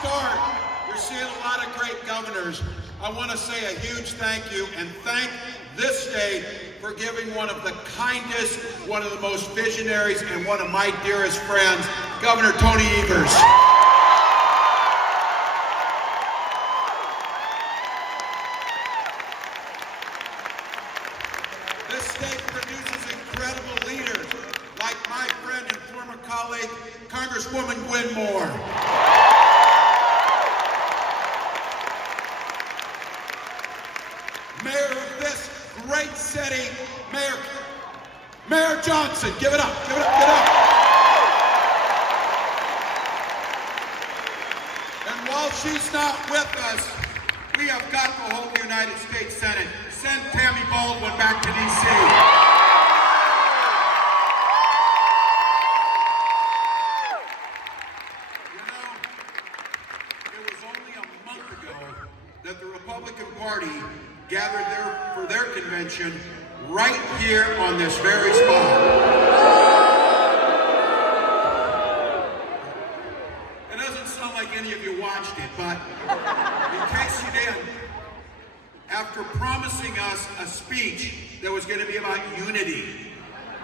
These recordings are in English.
start, you're seeing a lot of great governors. I want to say a huge thank you and thank this state for giving one of the kindest, one of the most visionaries, and one of my dearest friends, Governor Tony Evers. This state produces incredible leaders like my friend and former colleague, Congresswoman Gwen Moore. Mayor of this great city, Mayor Johnson. Give it up, give it up, give it up. And while she's not with us, we have got the whole United States Senate. Send Tammy Baldwin back to D.C. You know, it was only a month ago that the Republican Party gathered for their convention right here on this very spot. It doesn't sound like any of you watched it, but in case you did, after promising us a speech that was going to be about unity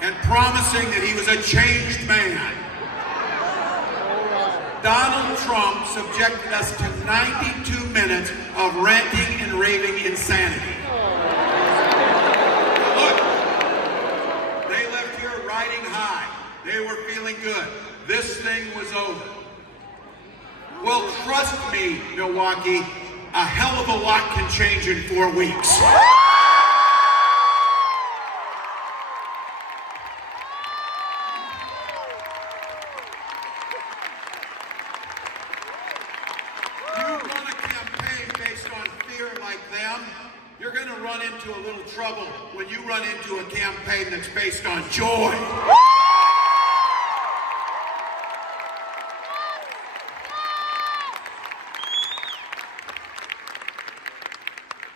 and promising that he was a changed man, Donald Trump subjected us to 92 minutes of ranting and raving insanity. Now look, they left here riding high. They were feeling good. This thing was over. Well, trust me, Milwaukee, a hell of a lot can change in 4 weeks. You're going to run into a little trouble when you run into a campaign that's based on joy.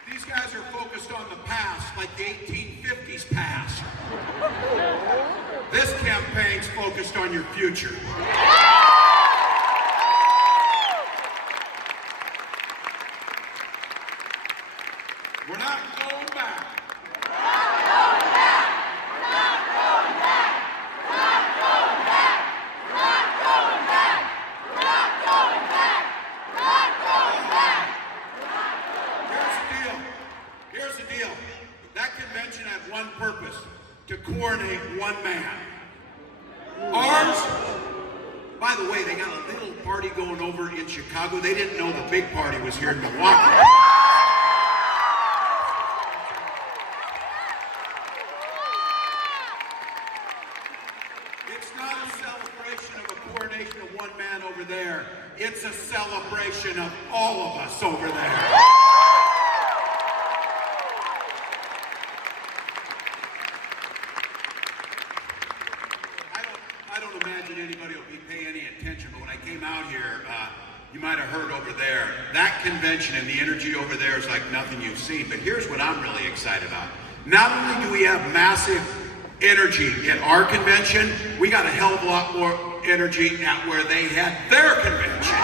These guys are focused on the past, like the 1850s past. This campaign's focused on your future. We're not going back. We're not going back. We're not going back. We're not going back. We're not going back. We're not going back. We're not going back. Here's the deal. That convention had one purpose: to coronate one man. Ours, by the way, they got a little party going over in Chicago. They didn't know the big party was here in Milwaukee. It's not a celebration of a coronation of one man over there. It's a celebration of all of us over there. I don't imagine anybody will be paying any attention, but when I came out here, you might have heard over there, that convention and the energy over there is like nothing you've seen. But here's what I'm really excited about. Not only do we have massive energy at our convention, we got a hell of a lot more energy at where they had their convention.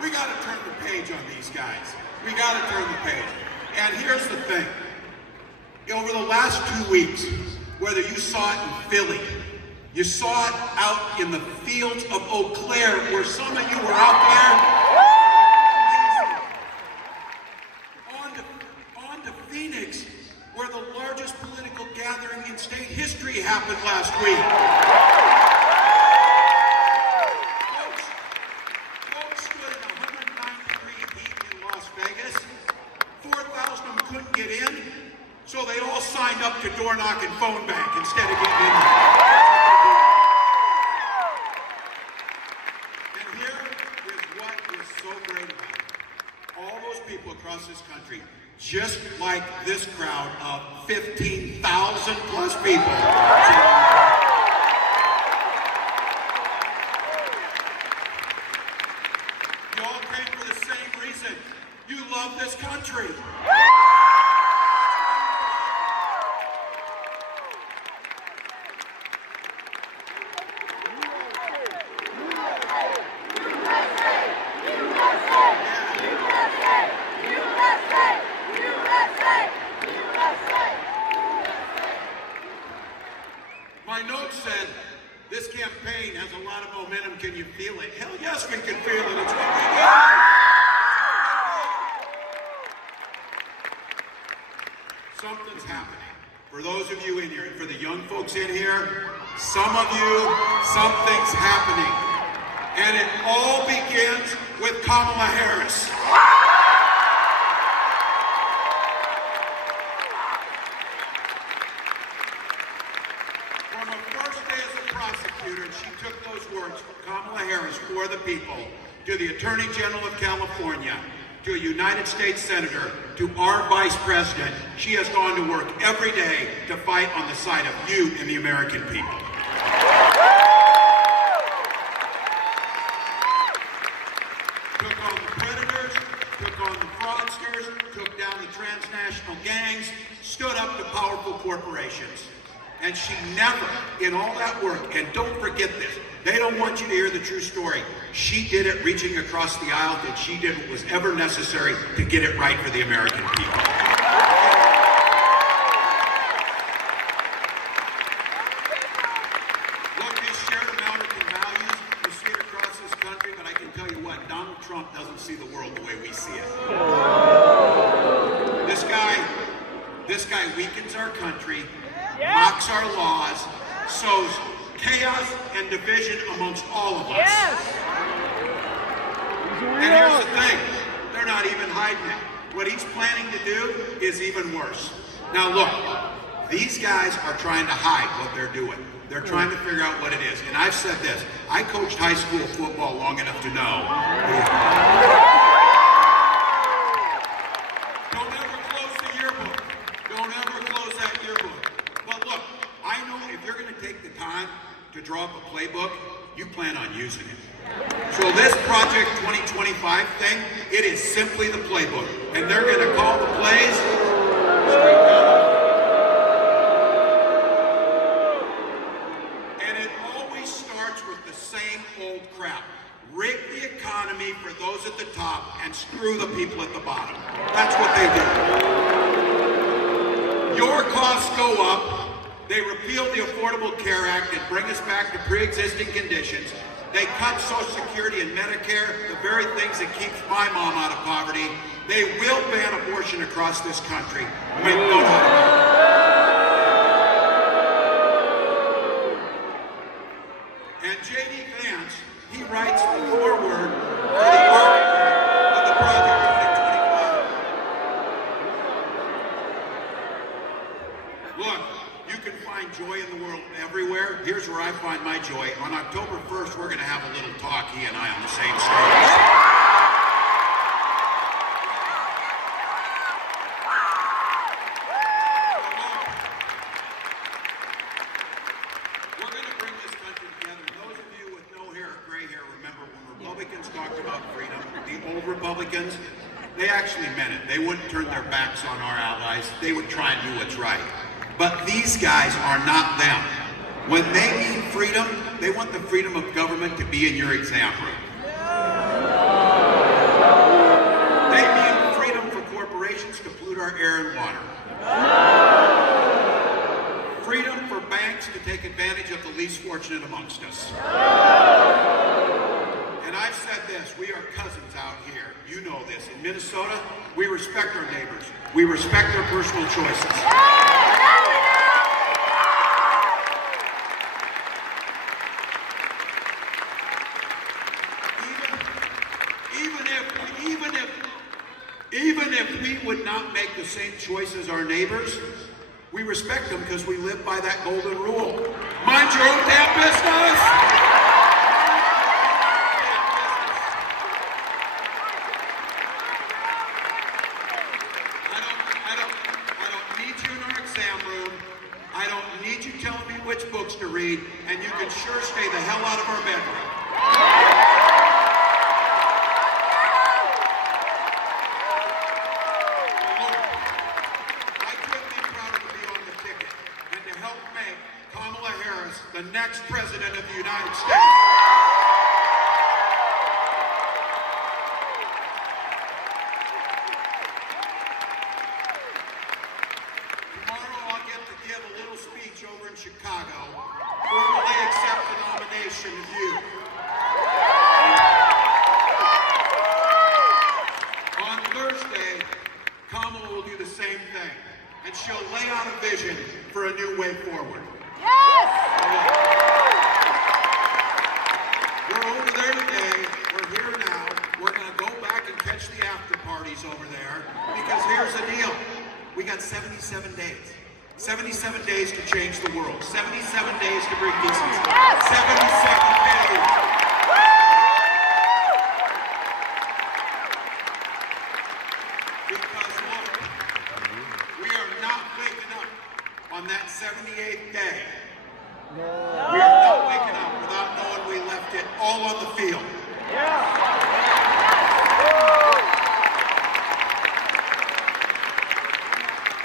We got to turn the page on these guys. We got to turn the page. And here's the thing. Over the last 2 weeks, whether you saw it in Philly, you saw it out in the fields of Eau Claire, where some of you were out there. On to Phoenix, where the largest political gathering in state history happened last week. Get in, so they all signed up to door knock and phone bank instead of getting in there. here is what is so great about it. All those people across this country, just like this crowd of 15,000 plus people. You all came for the same reason. You love this country. My note said, this campaign has a lot of momentum. Can you feel it? Hell yes, we can feel it. It's what we do. Something's happening. For those of you in here, and for the young folks in here, some of you, something's happening. And it all begins with Kamala Harris. From her first day as a prosecutor, she took those words from Kamala Harris, for the people, to the Attorney General of California, to a United States Senator, to our Vice President. She has gone to work every day to fight on the side of you and the American people. Took on the predators, took on the fraudsters, took down the transnational gangs, stood up to powerful corporations. And she never, in all that work, and don't forget this, they don't want you to hear the true story. She did it reaching across the aisle, and she did what was ever necessary to get it right for the American people. Look, they share American values. We see it across this country, but I can tell you what, Donald Trump doesn't see the world the way we see it. This guy weakens our country, mocks our laws, sows chaos and division amongst all of us. Yes. And here's the thing, they're not even hiding it. What he's planning to do is even worse. Now look, these guys are trying to hide what they're doing. They're trying to figure out what it is. And I've said this, I coached high school football long enough to know. Don't ever close the yearbook. Don't ever close that yearbook. But look, I know if you're going to take the time to draw up a playbook, you plan on using it. So this Project 2025 thing, it is simply the playbook. And they're going to call the plays straight down. And it always starts with the same old crap. Rig the economy for those at the top and screw the people at the bottom. That's what they do. Your costs go up. They repeal the Affordable Care Act and bring us back to pre-existing conditions. They cut Social Security and Medicare, the very things that keeps my mom out of poverty. They will ban abortion across this country. Make no doubt about it. And J.D. Vance, he writes the foreword for the work of the Project 2025. Look, you can find joy in the world everywhere. Here's where I find my joy. On October 1st, we're going to have a little talk, he and I, on the same stage. We're going to bring this country together. Those of you with no hair or gray hair, remember when Republicans talked about freedom, the old Republicans, they actually meant it. They wouldn't turn their backs on our allies. They would try and do what's right. But these guys are not them. When they mean freedom, they want the freedom of government to be in your exam room. They mean freedom for corporations to pollute our air and water. Freedom for banks to take advantage of the least fortunate amongst us. And I've said this, we are cousins out here. You know this. In Minnesota, we respect our neighbors. We respect their personal choices. Even if we would not make the same choice as our neighbors, we respect them because we live by that golden rule. Mind your own damn business! sure stay the hell out of our bedroom. I couldn't be prouder to be on the ticket and to help make Kamala Harris the next president of the United States. Give a little speech over in Chicago, formally accept the nomination of you. On Thursday, Kamala will do the same thing, and she'll lay out a vision for a new way forward. Yes! We're over there today, we're here now, we're going to go back and catch the after parties over there, because here's the deal, we got 77 days. 77 days to change the world. 77 days to bring decency. Yes. 77 days. Because look, we are not waking up on that 78th day. No. We are not waking up without knowing we left it all on the field.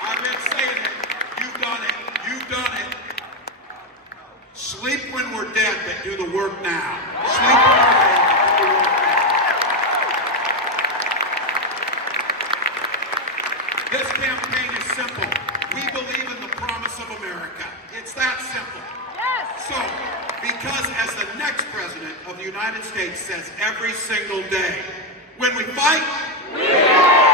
I've been saying it. You've done it. You've done it. Sleep when we're dead, but do the work now. Sleep when we're dead, but do the work now. This campaign is simple. We believe in the promise of America. It's that simple. Yes. So, because as the next president of the United States says every single day, when we fight, we win.